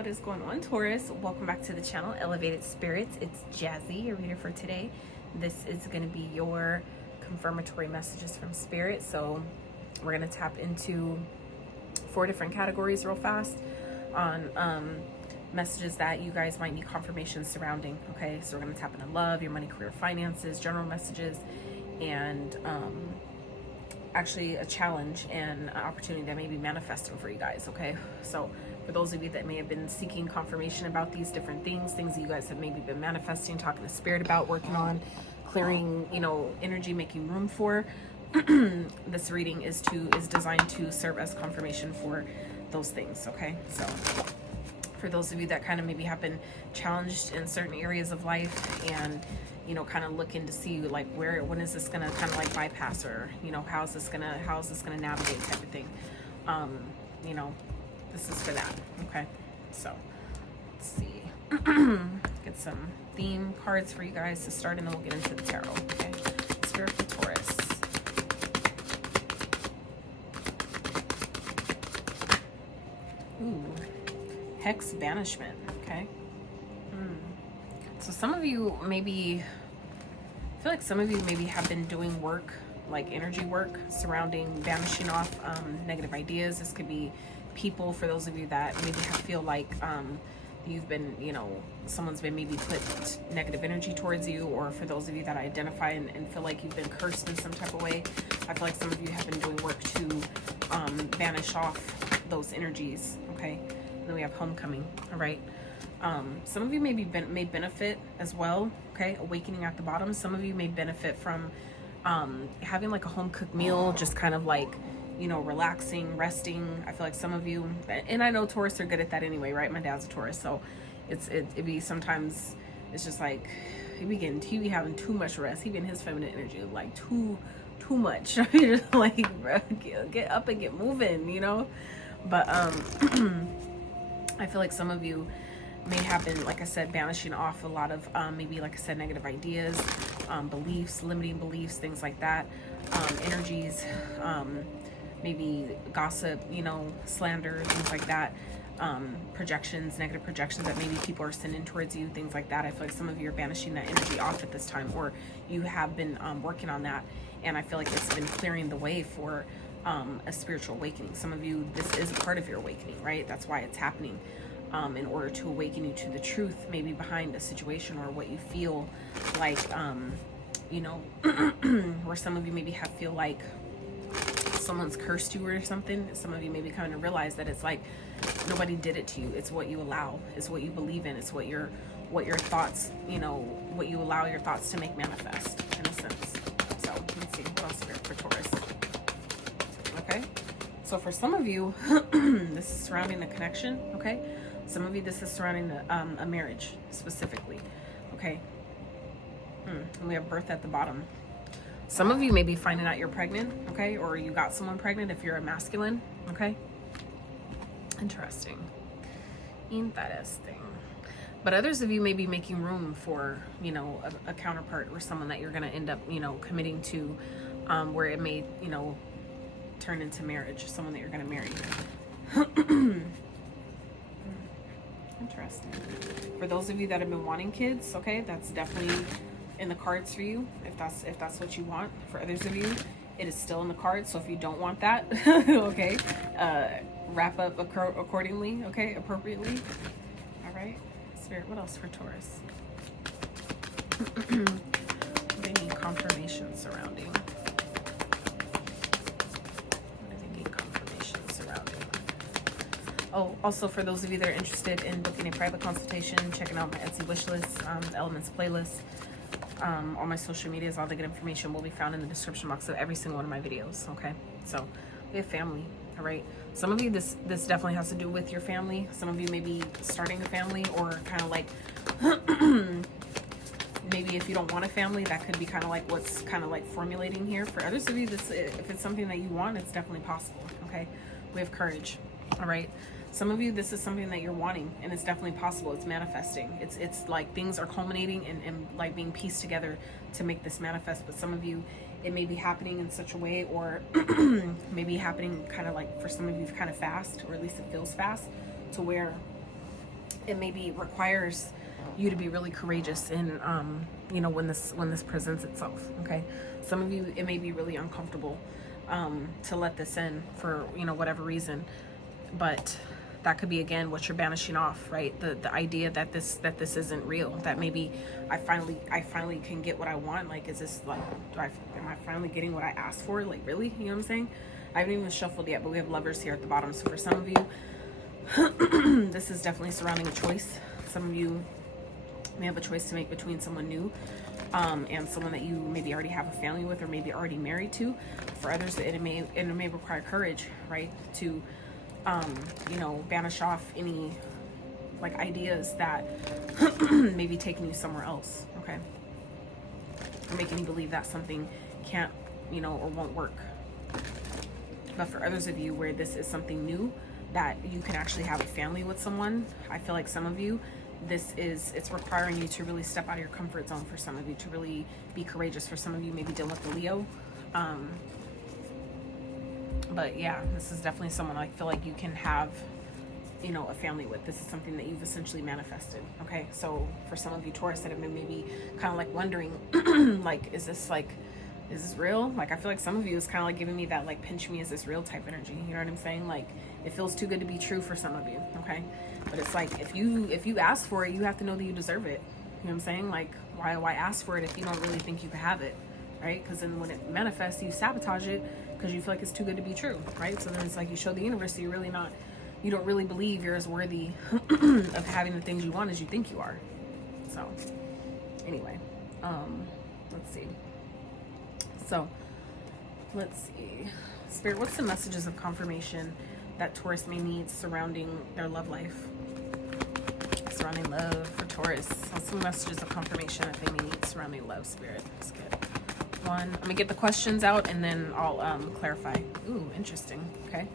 what is going on, Taurus? Welcome back to the channel, Elevated Spirits. It's Jazzy, your reader for today. This is going to be your confirmatory messages from Spirit. So we're going to tap into 4 different categories real fast on messages that you guys might need confirmation surrounding. Okay, so we're going to tap into love, your money, career, finances, general messages, and actually a challenge and an opportunity that may be manifesting for you guys. Okay, so for those of you that may have been seeking confirmation about these different things that you guys have maybe been manifesting, talking to Spirit about, working on, clearing, energy, making room for, this reading is designed to serve as confirmation for those things. Okay, so for those of you that kind of maybe have been challenged in certain areas of life and kind of looking to see like when is this gonna kind of like bypass, or how is this gonna navigate type of thing, this is for that. Okay, so let's see. Get some theme cards for you guys to start, and then we'll get into the tarot. Okay, Spirit for Taurus. Ooh, Hex Banishment. Okay. So some of you maybe, I feel like some of you maybe have been doing work, like energy work, surrounding banishing off negative ideas. This could be people, for those of you that maybe feel like you've been, someone's been maybe put negative energy towards you, or for those of you that identify and feel like you've been cursed in some type of way. I feel like some of you have been doing work to banish off those energies. Okay, and then we have Homecoming. All right. Some of you may benefit as well. Okay, Awakening at the bottom. Some of you may benefit from having like a home cooked meal, just kind of like, relaxing, resting. I feel like some of you, and I know Taurus are good at that anyway, right? My dad's a Taurus, so it be sometimes it's just like he be having too much rest. He be in his feminine energy like too much. You're just like, bro, get up and get moving, But I feel like some of you may have been, like I said, banishing off a lot of maybe, like I said, negative ideas, beliefs, limiting beliefs, things like that, energies, maybe gossip, slander, things like that, projections, negative projections that maybe people are sending towards you, things like that. I feel like some of you are banishing that energy off at this time, or you have been working on that, and I feel like it's been clearing the way for a spiritual awakening. Some of you, this is a part of your awakening, right? That's why it's happening. In order to awaken you to the truth, maybe behind a situation, or what you feel like, where some of you maybe feel like someone's cursed you or something. Some of you maybe coming to realize that it's like nobody did it to you. It's what you allow. It's what you believe in. It's what your thoughts, what you allow your thoughts to make manifest, in a sense. So let's see what else Spirit for Taurus. Okay, so for some of you, this is surrounding a connection. Okay. Some of you, this is surrounding a marriage specifically. Okay. And we have birth at the bottom. Some of you may be finding out you're pregnant. Okay. Or you got someone pregnant if you're a masculine. Okay. Interesting. Interesting. But others of you may be making room for, a counterpart, or someone that you're going to end up, committing to, where it may, turn into marriage, someone that you're going to marry. Interesting. For those of you that have been wanting kids, okay, that's definitely in the cards for you, if that's what you want. For others of you, it is still in the cards. So if you don't want that, okay, wrap up accordingly, okay, appropriately. All right, Spirit, what else for Taurus? They need confirmation surrounding. Oh, also for those of you that are interested in booking a private consultation, checking out my Etsy wishlist, Elements playlist, all my social medias, all the good information will be found in the description box of every single one of my videos. Okay, so we have family. All right, some of you, this definitely has to do with your family. Some of you may be starting a family, or kind of like maybe if you don't want a family, that could be kind of like what's kind of like formulating here. For others of you, this, if it's something that you want, it's definitely possible. Okay, we have courage. All right, some of you, this is something that you're wanting, and it's definitely possible. It's manifesting. It's like things are culminating and like being pieced together to make this manifest. But some of you, it may be happening in such a way, or maybe happening kind of like, for some of you, kind of fast, or at least it feels fast, to where it maybe requires you to be really courageous in, you know, when this presents itself. Okay, some of you, it may be really uncomfortable to let this in for, you know, whatever reason, but that could be, again, what you're banishing off, right? The idea that this isn't real, that maybe I finally can get what I want. Like, is this like, am I finally getting what I asked for? Like, really? You know what I'm saying? I haven't even shuffled yet, but we have Lovers here at the bottom. So for some of you, this is definitely surrounding a choice. Some of you may have a choice to make between someone new and someone that you maybe already have a family with or maybe already married to. For others, it may require courage, right? To you know, banish off any like ideas that maybe taking you somewhere else, okay? Or making you believe that something can't, you know, or won't work. But for others of you where this is something new, that you can actually have a family with someone, I feel like some of you, it's requiring you to really step out of your comfort zone. For some of you, to really be courageous. For some of you, maybe dealing with the Leo. But yeah, this is definitely someone I feel like you can have, you know, a family with. This is something that you've essentially manifested. Okay, so for some of you Taurus that have been maybe kind of like wondering, like, is this real? Like, I feel like some of you is kind of like giving me that like pinch me, is this real type energy. You know what I'm saying? Like, it feels too good to be true for some of you. Okay, but it's like, if you ask for it, you have to know that you deserve it. You know what I'm saying? Like, why ask for it if you don't really think you can have it, right? Because then when it manifests, you sabotage it because you feel like it's too good to be true, right? So then it's like you show the universe that you don't really believe you're as worthy of having the things you want as you think you are. So anyway, let's see. So let's see. Spirit, what's the messages of confirmation that Taurus may need surrounding their love life? Surrounding love for Taurus. What's the messages of confirmation that they may need surrounding love, Spirit? Let's get one. Let me get the questions out and then I'll clarify. Ooh, interesting. Okay.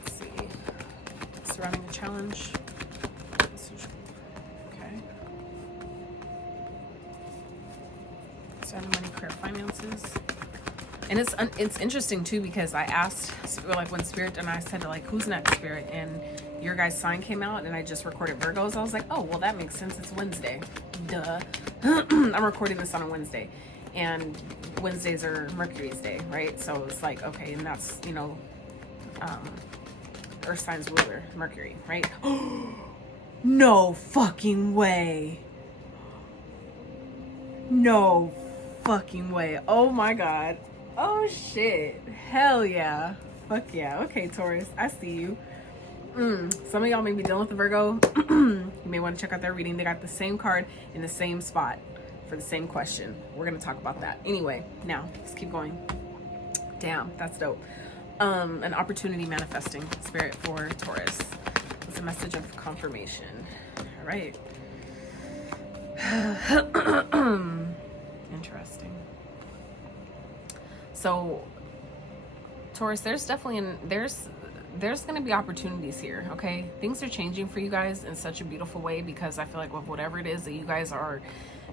Let's see. Surrounding the challenge. Okay. Surrounding money, career, finances. And it's interesting too, because I asked, like, when Spirit and I said, like, who's next, Spirit? And your guys' sign came out and I just recorded Virgos. I was like, oh, well, that makes sense. It's Wednesday. Duh. I'm recording this on a Wednesday. And Wednesdays are Mercury's day, right? So it's like, okay, and that's, you know, Earth sign's ruler, Mercury, right? No fucking way. No fucking way. Oh my God. Oh shit. Hell yeah. Fuck yeah. Okay, Taurus, I see you. Some of y'all may be dealing with the Virgo. You may want to check out their reading. They got the same card in the same spot for the same question. We're going to talk about that. Anyway, now let's keep going. Damn, that's dope. An opportunity manifesting, Spirit, for Taurus. It's a message of confirmation. All right. Interesting. So Taurus, there's definitely there's going to be opportunities here. Okay, things are changing for you guys in such a beautiful way, because I feel like with whatever it is that you guys are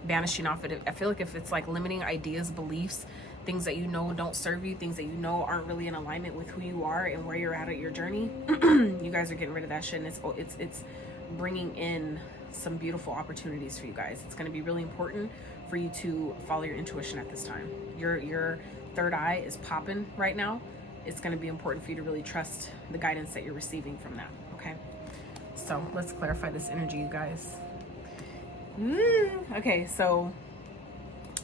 banishing off it, I feel like if it's like limiting ideas, beliefs, things that you know don't serve you, things that you know aren't really in alignment with who you are and where you're at your journey, you guys are getting rid of that shit, and it's bringing in some beautiful opportunities for you guys. It's going to be really important for you to follow your intuition at this time. Your third eye is popping right now. It's going to be important for you to really trust the guidance that you're receiving from that. Okay, so let's clarify this energy, you guys. Okay, so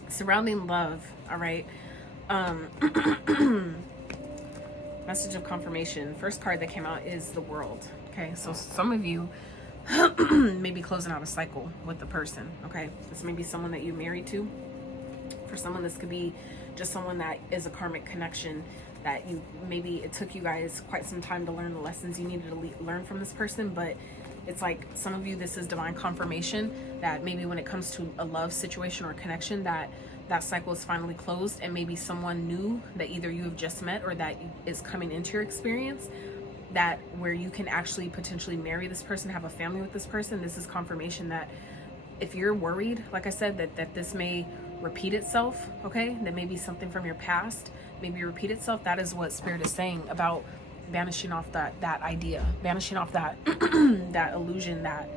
surrounding love. All right. Message of confirmation. First card that came out is the World. Okay, so some of you may be closing out a cycle with the person. Okay, this may be someone that you're married to. For someone, this could be just someone that is a karmic connection, that you maybe it took you guys quite some time to learn the lessons you needed to learn from this person, but it's like some of you, this is divine confirmation that maybe when it comes to a love situation or connection, that cycle is finally closed, and maybe someone new that either you have just met or that is coming into your experience, that where you can actually potentially marry this person, have a family with this person. This is confirmation that if you're worried, like I said, that this may repeat itself, okay, that maybe something from your past maybe repeat itself. That is what Spirit is saying about banishing off that idea, banishing off that that illusion that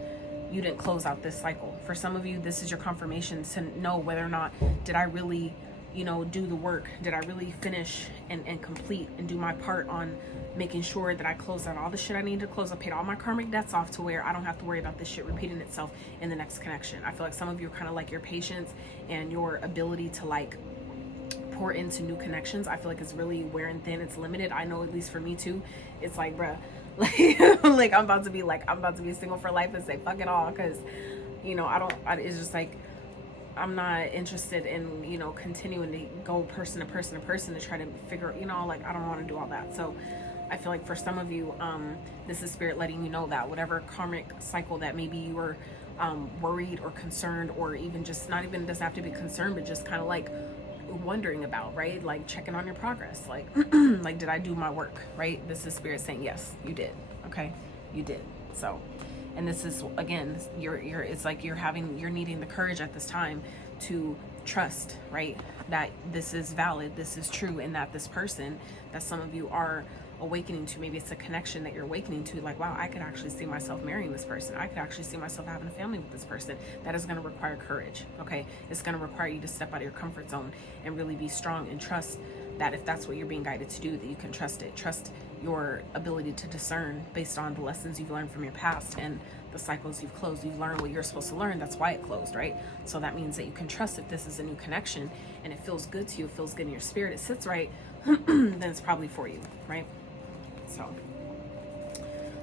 you didn't close out this cycle. For some of you, this is your confirmation to know whether or not, did I really, you know, do the work? Did I really finish and complete and do my part on making sure that I closed out all the shit I need to close? I paid all my karmic debts off to where I don't have to worry about this shit repeating itself in the next connection. I feel like some of you are kind of like, your patience and your ability to like pour into new connections, I feel like it's really wearing thin. It's limited. I know, at least for me too. It's like, bruh, like I'm about to be single for life and say fuck it all, because you know it's just like I'm not interested in, you know, continuing to go person to person to person to try to figure, you know, like I don't want to do all that. So I feel like for some of you, this is spirit letting you know that whatever karmic cycle that maybe you were worried or concerned, or even just not even doesn't have to be concerned, but just kind of like wondering about, right? Like checking on your progress, like like, did I do my work, right? This is spirit saying yes, you did. Okay, you did. So, and this is again, it's like you're needing the courage at this time to trust, right, that this is valid, this is true, and that this person that some of you are awakening to, maybe it's a connection that you're awakening to, like, wow, I could actually see myself marrying this person, I could actually see myself having a family with this person. That is going to require courage. Okay, it's going to require you to step out of your comfort zone and really be strong and trust that if that's what you're being guided to do, that you can trust it. Trust your ability to discern based on the lessons you've learned from your past and the cycles you've closed. You've learned what you're supposed to learn. That's why it closed, right? So that means that you can trust if this is a new connection and it feels good to you, it feels good in your spirit, it sits right, then it's probably for you, right? So,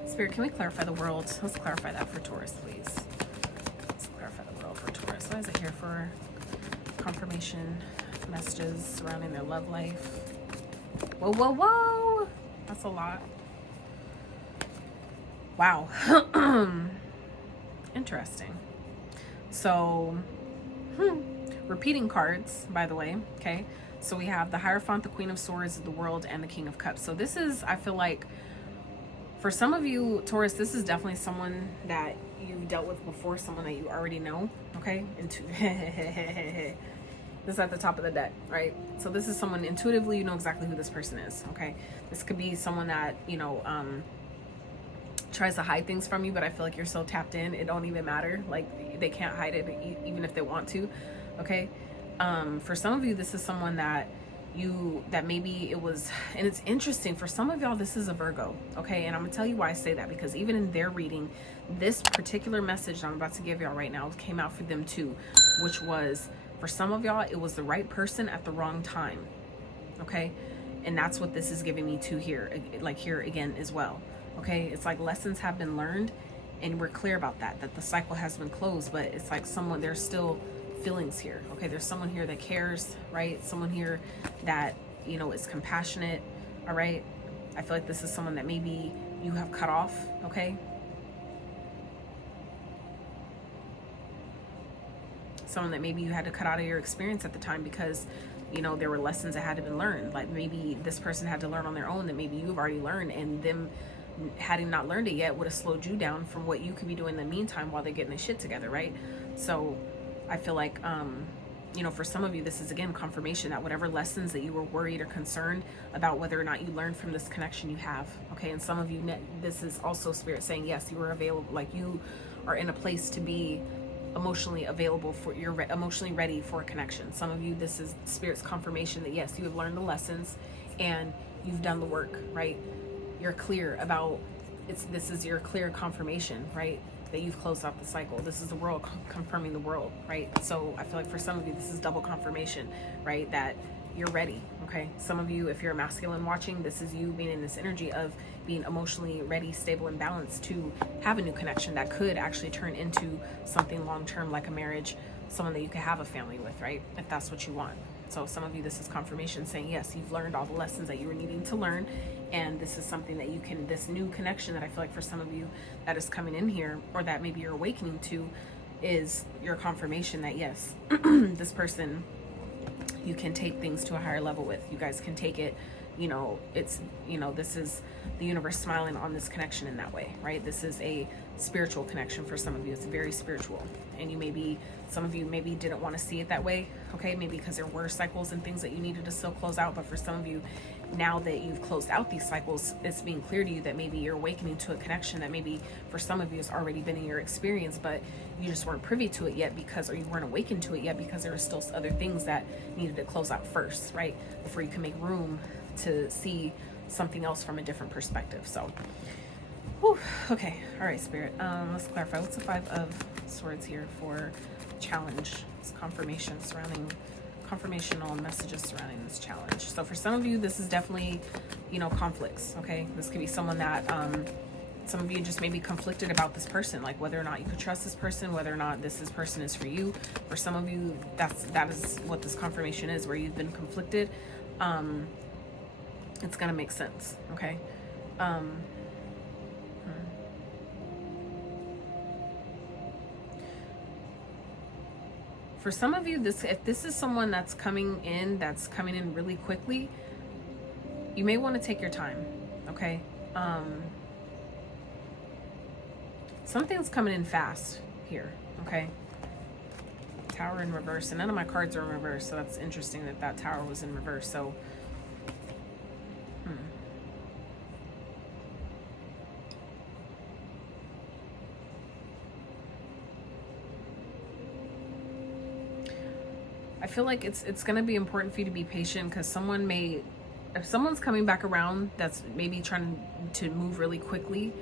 Spirit, can we clarify the world? Let's clarify that for Taurus, please. Let's clarify the world for Taurus. Why is it here for confirmation messages surrounding their love life? Whoa, whoa, whoa! That's a lot. Wow. Interesting. So, repeating cards, by the way, okay? So we have the Hierophant, the Queen of Swords, the World, and the King of Cups. So this is, I feel like, for some of you, Taurus, this is definitely someone that you've dealt with before, someone that you already know, okay? This is at the top of the deck, right? So this is someone, intuitively, you know exactly who this person is, okay? This could be someone that, you know, tries to hide things from you, but I feel like you're so tapped in, it don't even matter. Like, they can't hide it even if they want to, okay? For some of you, this is someone that maybe it was, and it's interesting, for some of y'all, this is a Virgo, okay? And I'm gonna tell you why I say that, because even in their reading, this particular message I'm about to give y'all right now came out for them too, which was, for some of y'all, it was the right person at the wrong time, okay? And that's what this is giving me to here, like here again as well, okay? It's like lessons have been learned, and we're clear about that the cycle has been closed, but it's like there's still feelings here, okay? There's someone here that cares, right? Someone here that, you know, is compassionate, all right? I feel like this is someone that maybe you have cut off, okay? Someone that maybe you had to cut out of your experience at the time because, you know, there were lessons that had to be learned. Like maybe this person had to learn on their own that maybe you've already learned, and them having not learned it yet would have slowed you down from what you could be doing in the meantime while they're getting their shit together, right? So I feel like, you know, for some of you, this is again confirmation that whatever lessons that you were worried or concerned about whether or not you learned from this connection, you have, okay? And some of you, this is also spirit saying, yes, you were available, like you are in a place to be emotionally available for, you're emotionally ready for a connection. Some of you, this is spirit's confirmation that yes, you have learned the lessons and you've done the work, right? You're clear about, this is your clear confirmation, right? That you've closed out the cycle. This is the world confirming the world, right? So I feel like for some of you, this is double confirmation, right? That you're ready, okay? Some of you, if you're a masculine watching, this is you being in this energy of being emotionally ready, stable, and balanced to have a new connection that could actually turn into something long-term, like a marriage, someone that you could have a family with, right? If that's what you want. So some of you, this is confirmation saying, yes, you've learned all the lessons that you were needing to learn. And this is something that you can, this new connection that I feel like for some of you that is coming in here, or that maybe you're awakening to, is your confirmation that yes, this person, you can take things to a higher level with. You guys can take it, you know, it's, you know, this is the universe smiling on this connection in that way, right? This is a spiritual connection for some of you. It's very spiritual. And you maybe, some of you maybe didn't want to see it that way, okay? Maybe because there were cycles and things that you needed to still close out. But for some of you, now that you've closed out these cycles, it's being clear to you that maybe you're awakening to a connection that maybe for some of you has already been in your experience, but you just weren't privy to it yet because, or you weren't awakened to it yet because there were still other things that needed to close out first, right? Before you can make room to see something else from a different perspective. So, whew, okay. All right, Spirit. Let's clarify. What's the Five of Swords here for challenge? It's confirmational messages surrounding this challenge. So for some of you, this is definitely, you know, conflicts. Okay. This could be someone that, some of you just may be conflicted about this person, like whether or not you could trust this person, whether or not this person is for you. For some of you, that is what this confirmation is, where you've been conflicted. It's gonna make sense, okay? For some of you, if this is someone that's coming in really quickly, you may want to take your time, okay? Something's coming in fast here, okay? Tower in reverse, and none of my cards are in reverse, so that's interesting that tower was in reverse. So I feel like it's going to be important for you to be patient, because if someone's coming back around that's maybe trying to move really quickly,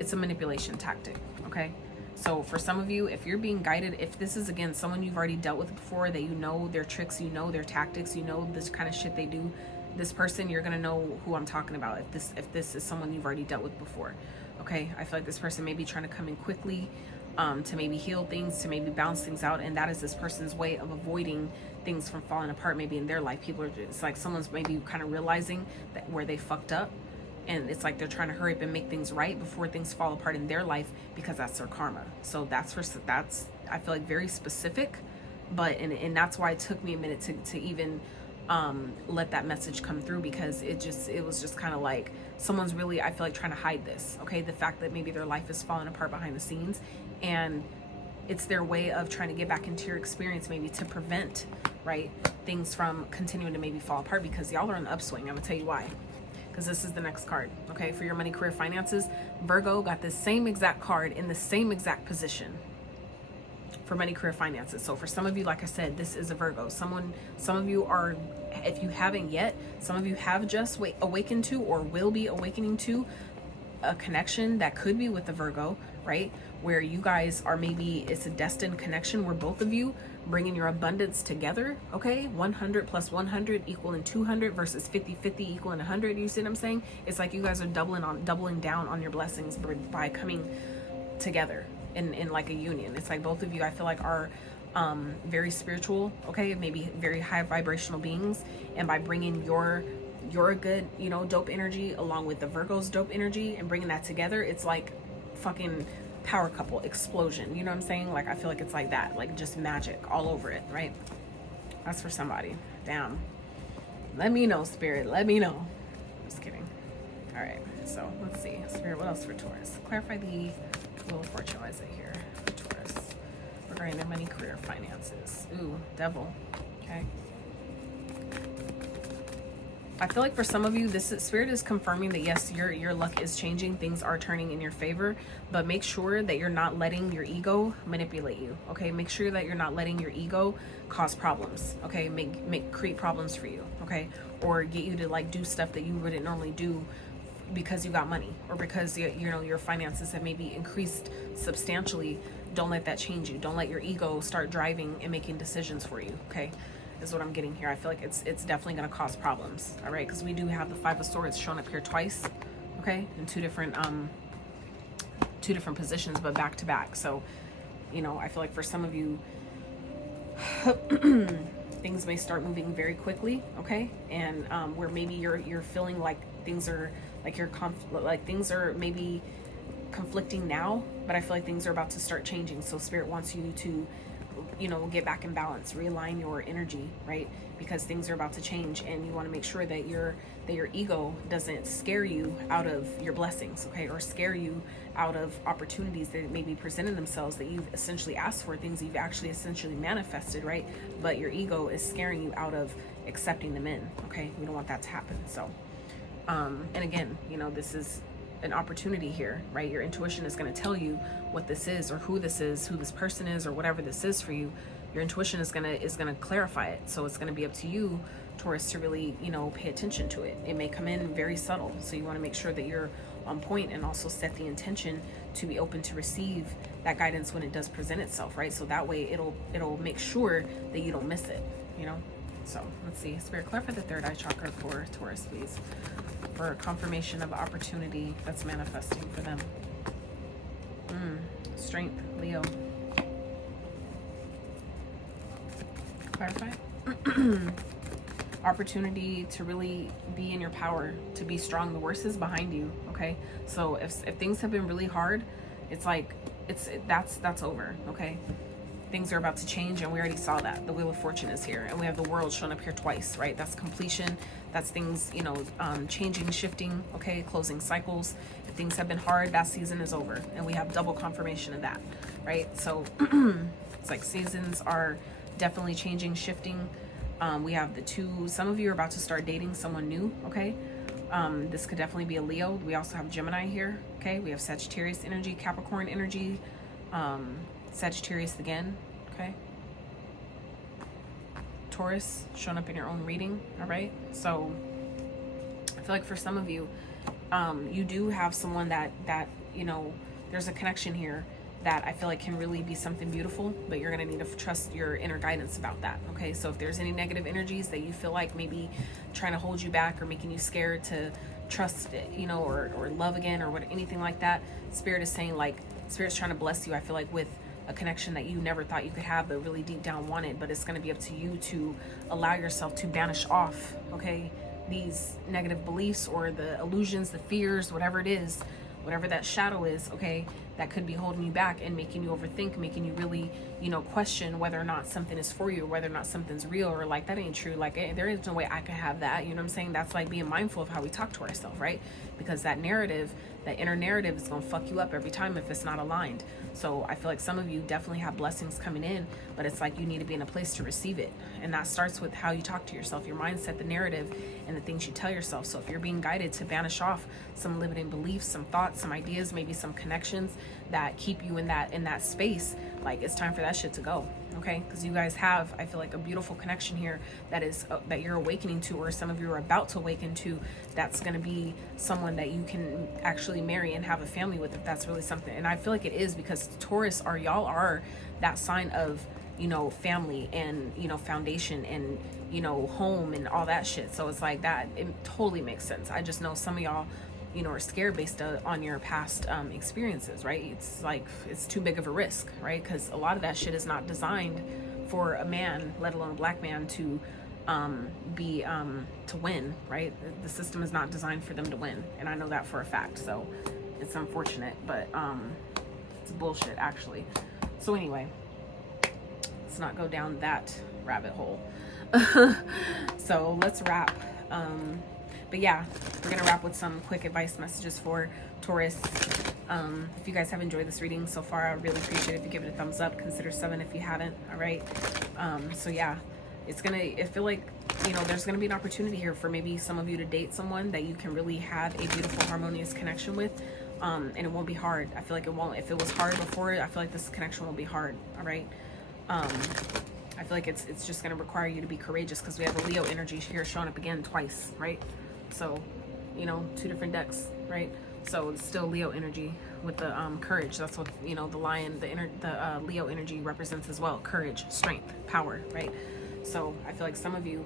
it's a manipulation tactic, okay? So for some of you, if you're being guided, if this is, again, someone you've already dealt with before, that you know their tricks, you know their tactics, you know this kind of shit they do, this person, you're going to know who I'm talking about if this is someone you've already dealt with before, okay? I feel like this person may be trying to come in quickly, to maybe heal things, to maybe balance things out, and that is this person's way of avoiding things from falling apart maybe in their life. It's like someone's maybe kind of realizing that where they fucked up, and it's like they're trying to hurry up and make things right before things fall apart in their life, because that's their karma. So that's I feel like very specific, but and that's why it took me a minute to even let that message come through, because it was just kind of like someone's really, I feel like, trying to hide this, okay? The fact that maybe their life is falling apart behind the scenes, and it's their way of trying to get back into your experience, maybe to prevent, right, things from continuing to maybe fall apart, because y'all are on the upswing. I'm gonna tell you why, because this is the next card, okay? For your money, career, finances, Virgo got the same exact card in the same exact position for money, career, finances. So for some of you, like I said, this is a Virgo. Some of you are, if you haven't yet, some of you have just awakened to, or will be awakening to, a connection that could be with the Virgo, right? Where you guys are, maybe it's a destined connection where both of you bringing your abundance together, okay? 100 plus 100 equaling 200 versus 50-50 equaling 100. You see what I'm saying? It's like you guys are doubling down on your blessings by coming together in like a union. It's like both of you, I feel like, are very spiritual, okay? Maybe very high vibrational beings, and by bringing your good, you know, dope energy along with the Virgo's dope energy and bringing that together, it's like fucking power couple explosion. You know what I'm saying? Like, I feel like it's like that, like just magic all over it, right? That's for somebody. Damn. Let me know, Spirit. Let me know. Just kidding. All right. So let's see. Spirit, what else for Taurus? Clarify the Wheel of Fortune. Why is it here for Taurus regarding their money, career, finances? Ooh, Devil. Okay. I feel like for some of you, this Spirit is confirming that yes, your luck is changing. Things are turning in your favor, but make sure that you're not letting your ego manipulate you. Okay, make sure that you're not letting your ego cause problems. Okay, create problems for you. Okay, or get you to like do stuff that you wouldn't normally do because you got money, or because you know your finances have maybe increased substantially. Don't let that change you. Don't let your ego start driving and making decisions for you. Okay. Is what I'm getting here. I feel like it's definitely going to cause problems. All right, because we do have the Five of Swords shown up here twice, okay, in two different positions, but back to back. So, you know, I feel like for some of you, things may start moving very quickly, okay, and where maybe you're feeling like things are like things are maybe conflicting now, but I feel like things are about to start changing. So Spirit wants you to, you know, get back in balance, realign your energy, right? Because things are about to change, and you want to make sure that your ego doesn't scare you out of your blessings, okay? Or scare you out of opportunities that maybe presented themselves that you've essentially asked for, things you've actually essentially manifested, right? But your ego is scaring you out of accepting them in, okay? We don't want that to happen. So And again, you know, this is an opportunity here, right? Your intuition is going to tell you what this is, or who this person is, or whatever this is for you. Your intuition is gonna clarify it. So it's gonna be up to you, Taurus, to really, you know, pay attention to it. It may come in very subtle, so you want to make sure that you're on point, and also set the intention to be open to receive that guidance when it does present itself, right? So that way it'll make sure that you don't miss it, you know. So let's see, Spirit, clarify the third eye chakra for Taurus, please, for confirmation of opportunity that's manifesting for them. Strength, Leo. Clarify. Opportunity to really be in your power, to be strong. The worst is behind you, okay? So if things have been really hard, it's like that's over, okay? Things are about to change, and we already saw that. The Wheel of Fortune is here, and we have the World shown up here twice, right? That's completion. That's things, you know, changing, shifting, okay? Closing cycles. If things have been hard, that season is over, and we have double confirmation of that, right? So it's like seasons are definitely changing, shifting. We have the two. Some of you are about to start dating someone new, okay? This could definitely be a Leo. We also have Gemini here, okay? We have Sagittarius energy, Capricorn energy, Sagittarius again, okay? Taurus showing up in your own reading, all right? So I feel like for some of you, you do have someone that you know, there's a connection here that I feel like can really be something beautiful, but you're going to need to trust your inner guidance about that, okay? So if there's any negative energies that you feel like maybe trying to hold you back or making you scared to trust it, you know, or love again, or what, anything like that, Spirit is saying, like, Spirit's trying to bless you, I feel like, with a connection that you never thought you could have, but really deep down wanted. But it's going to be up to you to allow yourself to banish off, okay, these negative beliefs or the illusions, the fears, whatever it is, whatever that shadow is, okay, that could be holding you back and making you overthink, making you really, you know, question whether or not something is for you, or whether or not something's real, or like, that ain't true, like, there is no way I could have that, you know what I'm saying? That's like being mindful of how we talk to ourselves, right? Because that narrative, that inner narrative, is going to fuck you up every time if it's not aligned. So I feel like some of you definitely have blessings coming in, but it's like you need to be in a place to receive it. And that starts with how you talk to yourself, your mindset, the narrative, and the things you tell yourself. So if you're being guided to banish off some limiting beliefs, some thoughts, some ideas, maybe some connections that keep you in that space, like, it's time for that shit to go, okay? Because you guys have, I feel like, a beautiful connection here that is that you're awakening to, or some of you are about to awaken to. That's going to be someone that you can actually marry and have a family with, if that's really something. And I feel like it is, because Taurus, y'all are that sign of, you know, family and, you know, foundation and, you know, home and all that shit. So it's like that, it totally makes sense. I just know some of y'all, you know, are scared based on your past experiences, right? It's like, it's too big of a risk, right? Because a lot of that shit is not designed for a man, let alone a black man, to to win, right? The system is not designed for them to win, and I know that for a fact. So it's unfortunate, but it's bullshit, actually. So anyway, let's not go down that rabbit hole. So let's wrap. But yeah, we're gonna wrap with some quick advice messages for Taurus. If you guys have enjoyed this reading so far, I would really appreciate it if you give it a thumbs up. Consider subbing if you haven't. All right. So yeah, I feel like, you know, there's gonna be an opportunity here for maybe some of you to date someone that you can really have a beautiful, harmonious connection with. And it won't be hard. I feel like it won't. If it was hard before, I feel like this connection will be hard. All right. I feel like it's just gonna require you to be courageous, because we have a Leo energy here showing up again twice, right? So, you know, two different decks, right? So it's still Leo energy with the courage. That's what, you know, the lion, the Leo energy represents as well. Courage, strength, power, right? So I feel like some of you,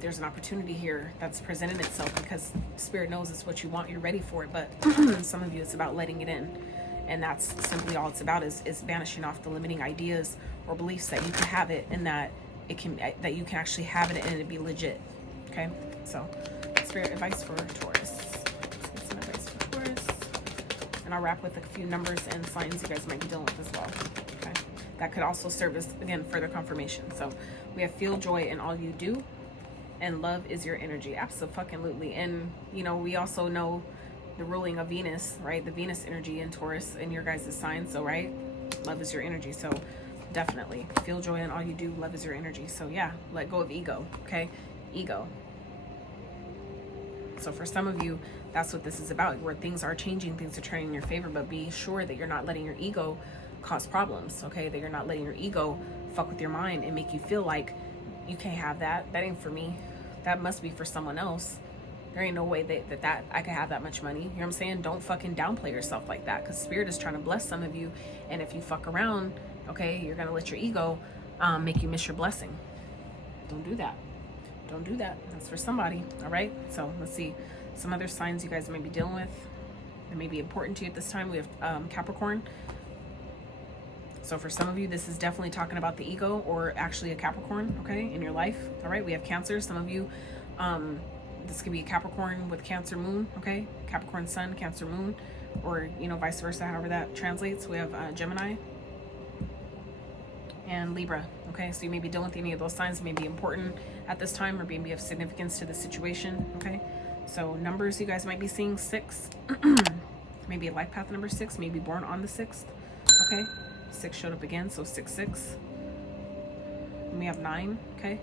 there's an opportunity here that's presented itself, because Spirit knows it's what you want, you're ready for it. But some of you, it's about letting it in. And that's simply all it's about, is banishing off the limiting ideas or beliefs that you can have it, and that you can actually have it and it be legit. Okay? So Spirit advice for Taurus. Let's get some advice for Taurus. And I'll wrap with a few numbers and signs you guys might be dealing with as well. Okay? That could also serve as, again, further confirmation. So we have feel joy in all you do, and love is your energy. Absolutely. And, you know, we also know the ruling of Venus, right? The Venus energy in Taurus in your guys' sign. So, right? Love is your energy. So definitely feel joy in all you do. Love is your energy. So yeah, let go of ego. Okay? Ego. So for some of you, that's what this is about, where things are changing, things are turning in your favor, but be sure that you're not letting your ego cause problems, okay? That you're not letting your ego fuck with your mind and make you feel like you can't have that. That ain't for me. That must be for someone else. There ain't no way that I could have that much money. You know what I'm saying? Don't fucking downplay yourself like that, because Spirit is trying to bless some of you. And if you fuck around, okay, you're going to let your ego make you miss your blessing. Don't do that. Don't do that. That's for somebody. All right. So let's see some other signs you guys may be dealing with that may be important to you at this time. We have Capricorn. So for some of you, this is definitely talking about the ego, or actually a Capricorn, okay, in your life. All right. We have Cancer. Some of you, this could be a Capricorn with Cancer moon, okay? Capricorn sun, Cancer moon, or, you know, vice versa, however that translates. We have Gemini and Libra, okay? So you may be dealing with any of those signs that may be important at this time, or maybe of significance to the situation, okay? So numbers you guys might be seeing: 6, maybe a life path number 6, maybe born on the 6th, okay? 6 showed up again, so 6, 6. And we have 9, okay?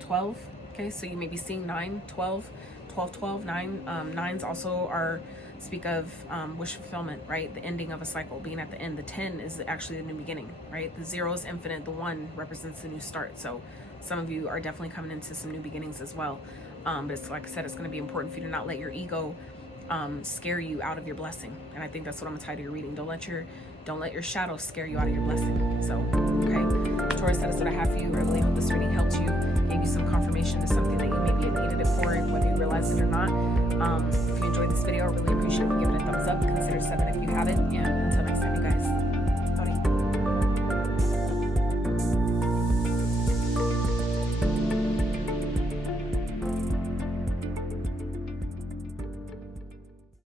12, okay? So you may be seeing 9, 12, 12, 12, 9. 9s also speak of wish fulfillment, right? The ending of a cycle, being at the end. The 10 is actually the new beginning, right? The 0 is infinite. The 1 represents the new start. So some of you are definitely coming into some new beginnings as well. But it's, like I said, it's going to be important for you to not let your ego scare you out of your blessing. And I think that's what I'm gonna tie to your reading. Don't let your shadow scare you out of your blessing. So, okay, Taurus, that is what I have for you.